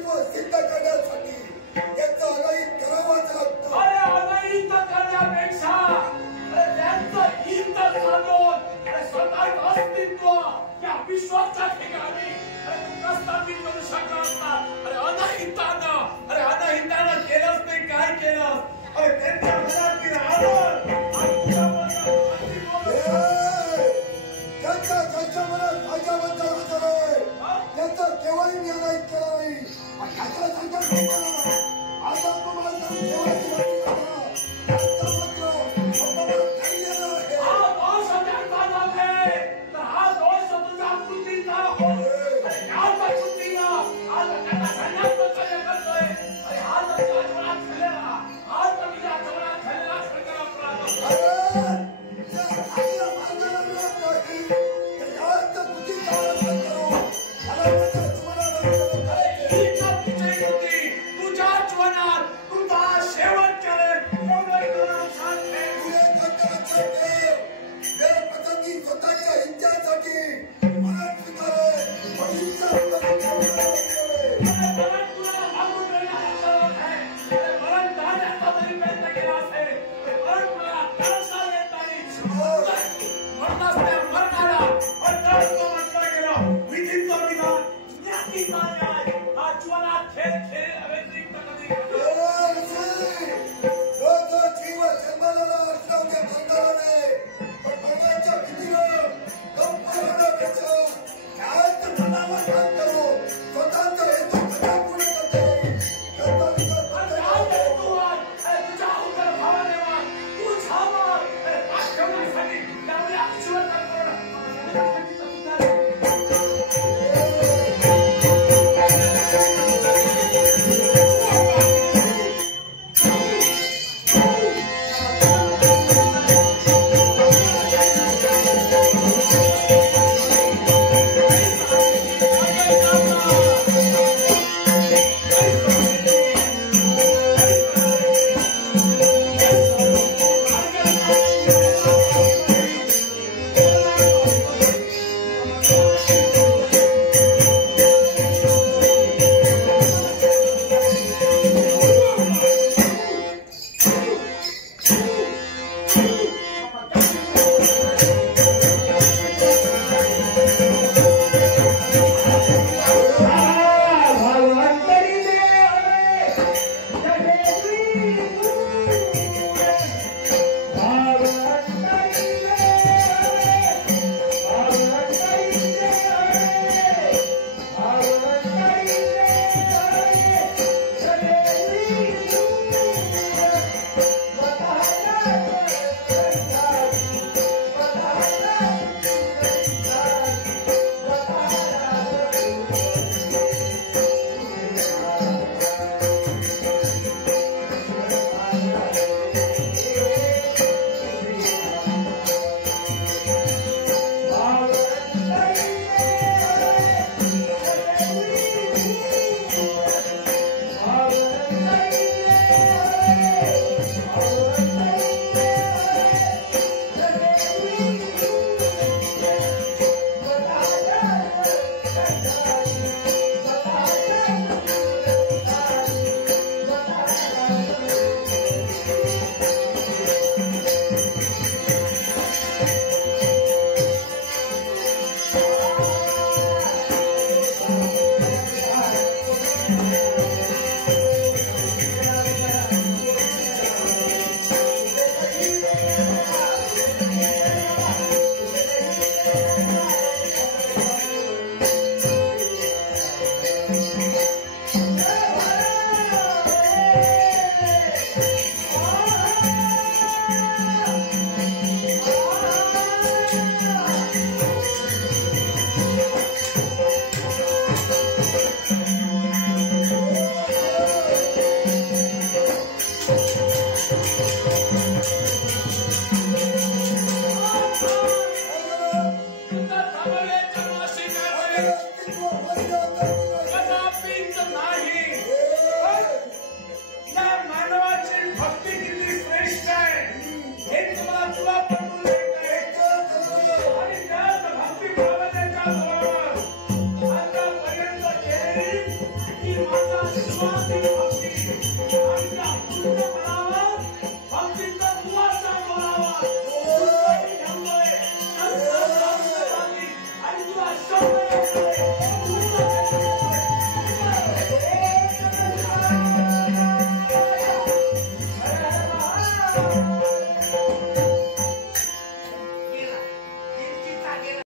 अस्तित्व सिद्ध करण्यासाठी त्यांचं अनाईत करावंच लागतं. अरे अनाईत करण्यापेक्षा त्यांचं हित सांगून स्वतःचं अस्तित्व या विश्वाच्या ठिकाणी प्रस्थापित करू शकला असता. अरे अनाहितानं केलंच नाही. काय केलं? अरे त्यांच्या मनातील आवड त्यांच्या मनात माझ्याबद्दल आदर आहे. त्यांचं केव्हाही मी अनाईत केलं नाही. ह्याच्या संकल्प आज अपमान करून ठेवायची वाटी करा. त्यांचा मात्र अपमान केलेला आहे. हा दोष त्यांचा नव्हे, तर हा दोष तुझ्या कृतीचा हो. या कृतीला आज त्यांना संन्यास कार्य करतोय. अरे हा तर तुझ्या जीवनात घडलेला, हा तर तुझ्या जीवनात घडलेला सगळा अपराध. त्या मार्गाला मिळत नाही. त्या कृतीचा आराधना करू.